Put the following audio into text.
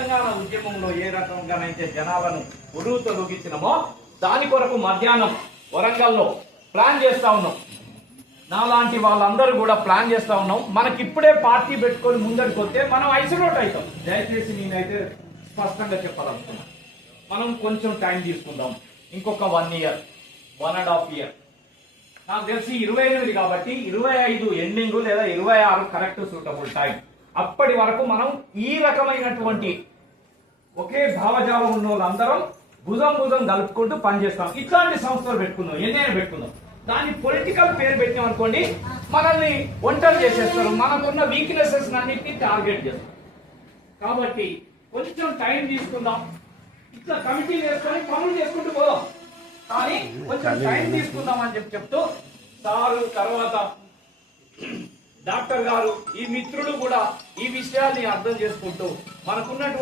తెలంగాణ ఉద్యమంలో ఏ రకంగానైతే జనాలను ఉరుతొలగించినామో దాని కొరకు మధ్యాహ్నం వరంగల్లో ప్లాన్ చేస్తా ఉన్నాం. నాలాంటి వాళ్ళందరూ కూడా ప్లాన్ చేస్తా ఉన్నాం. మనకిప్పుడే పార్టీ పెట్టుకొని ముందరికి వస్తే మనం ఐసోలేట్ అవుతాం. దయచేసి నేనైతే స్పష్టంగా చెప్పాలనుకున్నాను, మనం కొంచెం టైం తీసుకుందాం. ఇంకొక 1 year, 1.5 year, నాకు తెలిసి 28 కాబట్టి 25 ఎండింగ్ లేదా 26 కరెక్ట్ సూటబుల్ టైం. అప్పటి వరకు మనం ఈ రకమైనటువంటి ఒకే భావజాలం ఉన్న వాళ్ళందరం భుజం కలుపుకుంటూ పనిచేస్తాం. ఇట్లాంటి సంస్థలు పెట్టుకుందాం, ఎన్నైనా పెట్టుకుందాం. దాన్ని పొలిటికల్ పేరు పెట్టాం అనుకోండి, మనల్ని ఒంటరి చేసేస్తారు. మనకున్న వీక్నెసెస్ అన్నింటినీ టార్గెట్ చేస్తారు. కాబట్టి కొంచెం టైం తీసుకుందాం. ఇట్లా కమిటీ వేసుకొని పనులు చేసుకుంటూ పోదాం, కానీ కొంచెం టైం తీసుకుందాం అని చెప్తూ సారు తర్వాత డాక్టర్ గారు ఈ మిత్రుడు కూడా ఈ విషయాన్ని అర్థం చేసుకుంటూ మనకున్నటువంటి